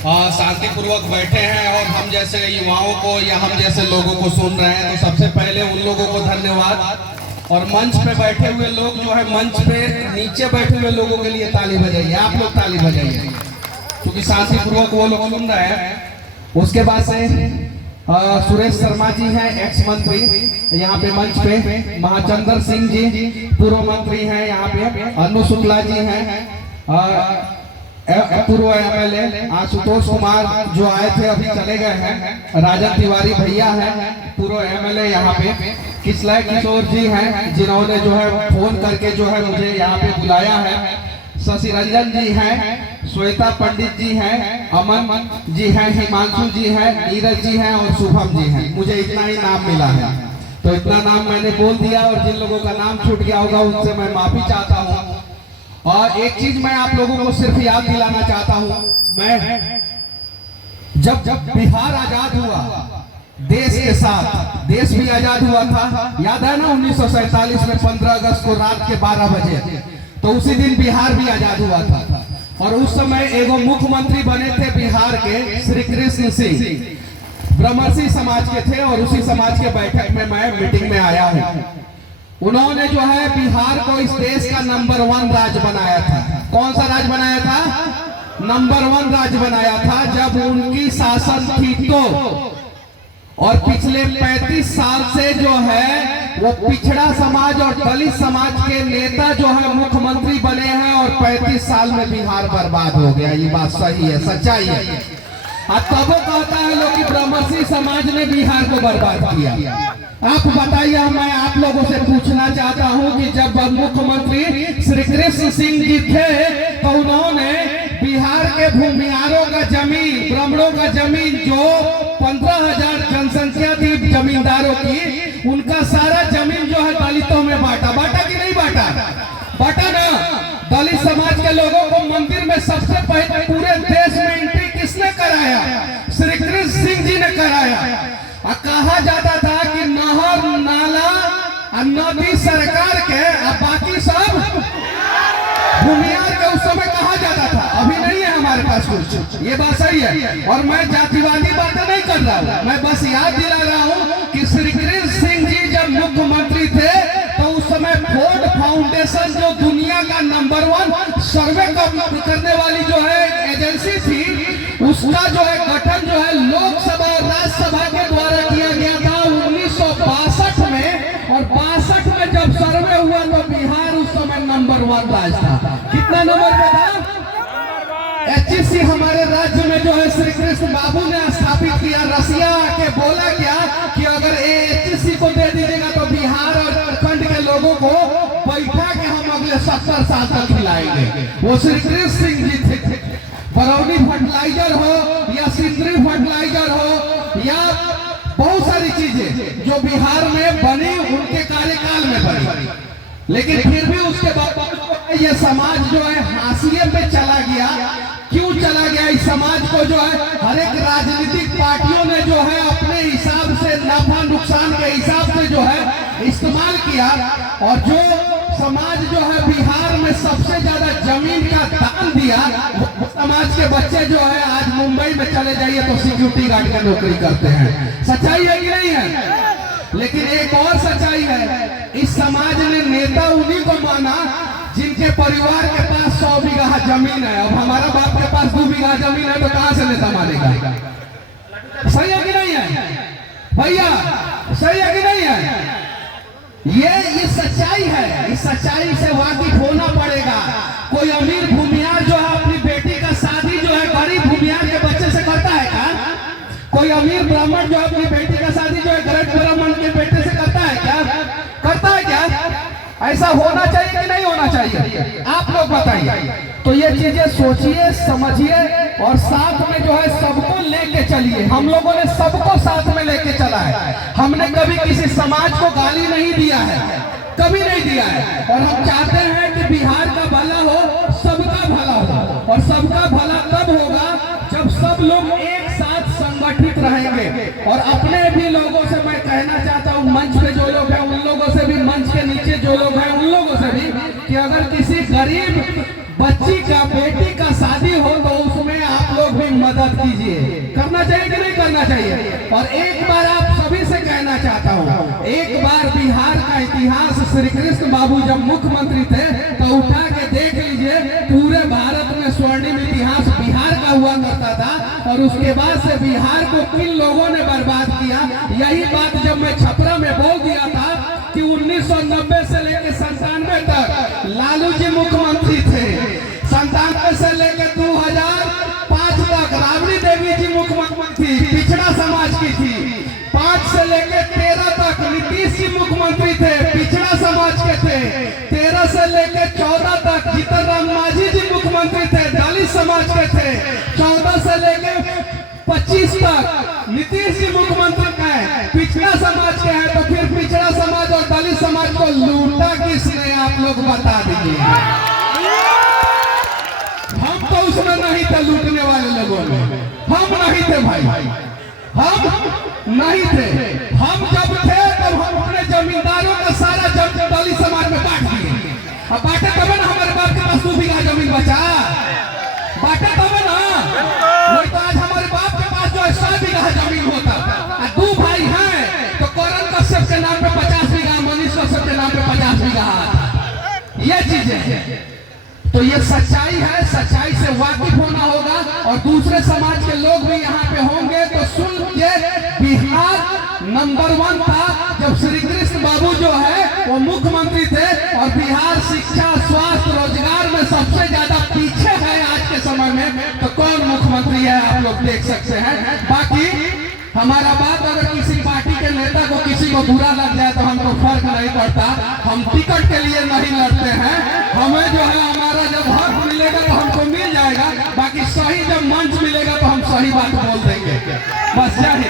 शांतिपूर्वक बैठे हैं और हम जैसे युवाओं को या हम जैसे लोगों को सुन रहे हैं, तो सबसे पहले उन लोगों को धन्यवाद। और मंच पे बैठे हुए लोग जो है, मंच पे नीचे बैठे हुए लोगों के लिए ताली बजाइए, आप लोग ताली बजाइए, क्योंकि शांतिपूर्वक वो लोग सुन रहे हैं। उसके बाद से सुरेश शर्मा जी हैं, एक्स मंत्री यहाँ पे मंच पे, महाचंद्र सिंह जी पूर्व मंत्री हैं यहाँ पे, अनु शुक्ला जी हैं पूर्व एमएलए, आशुतोष कुमार जो आए थे अभी चले गए हैं, राजन तिवारी भैया हैं पूर्व एमएलए यहाँ पे, किशलय किशोर जी हैं जिन्होंने जो है फोन करके जो है मुझे यहाँ पे बुलाया है, शशि रंजन जी हैं, श्वेता पंडित जी हैं, अमन जी हैं, हिमांशु जी हैं, नीरज जी हैं और शुभम जी हैं। मुझे इतना ही नाम मिला है, तो इतना नाम मैंने बोल दिया और जिन लोगों का नाम छूट गया होगा उनसे मैं माफी चाहता हूँ। और एक चीज मैं आप लोगों को सिर्फ याद दिलाना चाहता हूँ, मैं जब बिहार आजाद हुआ देश के साथ, देश भी आजाद हुआ था, याद है ना 1947 में 15 अगस्त को रात के 12 बजे, तो उसी दिन बिहार भी आजाद हुआ था। और उस समय एगो मुख्यमंत्री बने थे बिहार के, श्री कृष्ण सिंह, ब्रह्मसी समाज के थे, और उसी समाज के बैठक में मैं मीटिंग में आया हूँ। उन्होंने जो है बिहार को इस देश का नंबर 1 राज्य बनाया था। कौन सा राज्य बनाया था? नंबर 1 राज्य बनाया था जब उनकी शासन थी तो। और पिछले 35 साल से जो है वो पिछड़ा समाज और दलित समाज के नेता जो है मुख्यमंत्री बने हैं, और 35 साल में बिहार बर्बाद हो गया। ये बात सही है, सच्चाई है। तब वो कहता है लोग कि ब्रह्मसी समाज ने बिहार को बर्बाद किया। आप बताइए, मैं आप लोगों से पूछना चाहता हूं कि जब मुख्यमंत्री श्री कृष्ण सिंह जी थे तो उन्होंने बिहार के भूमियारों का जमीन, ब्राह्मणों का जमीन, जो 15,000 जनसंख्या थी जमींदारों की, उनका सारा जमीन जो है दलितों में बांटा कि नहीं बांटा? बांटा ना। दलित समाज के लोगों को मंदिर में सबसे पहले पूरे देश में एंट्री किसने कराया? श्री कृष्ण सिंह जी ने कराया। कहा जाता था कि नहर, नाला, नदी सरकार के, और बाकी सब भूमियार के। उस समय कहा जाता था, अभी नहीं है हमारे पास कुछ। ये बात सही है, और मैं जातिवादी बातें नहीं कर रहा हूँ, मैं बस याद दिला रहा हूँ कि श्री कृष्ण सिंह जी जब मुख्यमंत्री थे तो उस समय फोर्ड फाउंडेशन जो दुनिया का नंबर 1 सर्वे करने वाली जो है एजेंसी थी, उसका जो है गठन जो है लोकसभा और राज्यसभा के द्वारा किया गया था 1962 में। और 62 में जब सर्वे हुआ तो बिहार उस समय नंबर 1 राज्य था। कितना नंबर पे था? HEC हमारे राज्य में जो है श्री कृष्ण बाबू ने स्थापित किया। रसिया के बोला क्या कि अगर HEC को दे दीजिएगा तो बिहार और झारखंड के लोगों को बैठा के हम अगले 70 साल तक खिलाएंगे। वो श्री कृष्ण सिंह जी थे। बरौनी फर्टिलाइजर हो या सिंदरी फर्टिलाइजर हो या बहुत सारी चीजें जो बिहार में बनी, उनके कार्यकाल में बनी। लेकिन फिर भी उसके बाद ये समाज जो है हाशिए पे चला गया। क्यों चला गया? इस समाज को जो है हर एक राजनीतिक पार्टियों ने जो है अपने हिसाब से, नफा नुकसान के हिसाब से जो है इस्तेमाल किया। और जो समाज जो है बिहार में सबसे ज्यादा जमीन का दान दिया, समाज के बच्चे जो है आज मुंबई में चले जाइए तो सिक्योरिटी गार्ड की नौकरी करते हैं। सच्चाई है कि नहीं है? लेकिन एक और सच्चाई है, इस समाज ने नेता उन्हीं को माना जिनके परिवार के पास 100 बीघा जमीन है। अब हमारा बाप के पास 2 बीघा जमीन है तो कहां से नेता मानेगा? सही है कि नहीं है भैया? सही है कि नहीं है? ये सच्चाई है। इस सच्चाई से वाकिफ होना पड़ेगा। कोई अमीर भूमियार जो है अपनी बेटी का शादी जो है गरीब भूमियार के बच्चे से करता है क्या? कोई अमीर ब्राह्मण जो अपनी बेटी का शादी जो है गरीब ब्राह्मण के बेटे से करता है क्या? करता है क्या? ऐसा होना चाहिए कि नहीं होना चाहिए? आप लोग बताइए। तो ये चीजें सोचिए, समझिए, और साथ में जो है सबको लेके चलिए। हम लोगों ने सबको साथ में लेके चला है। हमने कभी किसी समाज को गाली नहीं दिया है, कभी नहीं दिया है। और हम चाहते हैं कि बिहार का भला हो, सबका भला हो। और सबका भला तब होगा जब सब लोग एक साथ संगठित रहेंगे। और अपने भी लोगों से मैं कहना चाहता हूँ, मंच पे जो लोग हैं उन लोगों से भी, मंच के नीचे जो लोग हैं उन लोगों से भी, कि अगर किसी गरीब बच्ची का, बेटी का शादी हो तो उसमें आप लोग भी मदद कीजिए। करना चाहिए कि नहीं करना चाहिए? और एक बार आप सभी से कहना चाहता हूँ, एक बार बिहार का इतिहास श्री कृष्ण बाबू जब मुख्यमंत्री थे तो उठा के देख लीजिए, पूरे भारत में स्वर्णिम इतिहास बिहार का हुआ करता था। और उसके बाद से बिहार को किन लोगों ने बर्बाद किया, यही बात जब मैं छपरा में बोल दिया था कि 1990 से लेकर 97 तक लालू जी मुख्यमंत्री थे, 97 से लेकर 2005 तक राबड़ी देवी जी मुख्यमंत्री पिछड़ा समाज की थी, 5 से लेकर 13 तक नीतीश जी मुख्यमंत्री थे, पिछड़ा समाज के थे, 13 से लेकर 14 तक जीतन राम मांझी जी मुख्यमंत्री थे, दलित समाज के थे, 14 से लेकर 25 तक नीतीश जी मुख्यमंत्री है, पिछड़ा समाज के हैं। तो फिर पिछड़ा समाज और दलित समाज को लूटा किसने, आप लोग बता दीजिए। हम तो उसमें नहीं थे, लूटने वाले लोगों में हम नहीं थे भाई, हम नहीं थे। हम जब थे तब हम अपने जमींदारों का सारा जमीन दलित समाज में बांट दिए। अब बांटे तब ना हमारे बाप के पास 2 बीघा जमीन बचा, बांटे तब ना, नहीं तो आज हमारे बाप के पास जो 100 बीघा जमीन होता। 2 भाई हैं तो करण कश्यप के नाम पे 50 बीघा, मनीष कश्यप के नाम पे 50 बीघा, ये चीजें। तो ये सच्चाई है, सच्चाई से वाकिफ होना होगा। और दूसरे समाज के लोग भी यहाँ पे होंगे तो सुन के, बिहार नंबर 1 था जब श्री कृष्ण बाबू जो है वो मुख्यमंत्री थे। और बिहार शिक्षा, स्वास्थ्य, रोजगार में सबसे ज्यादा पीछे है आज के समय में। तो कौन मुख्यमंत्री है आप लोग देख सकते हैं। बाकी हमारा बात, अगर किसी पार्टी के नेता को किसी को बुरा लग जाए तो हमको फर्क नहीं पड़ता, हम टिकट के लिए नहीं लड़ते हैं। हमें जो है हमारा जब हक मिलेगा तो हमको मिल जाएगा, बाकी सही जब मंच मिलेगा तो हम सही बात बोल देंगे। बस जय हिंद।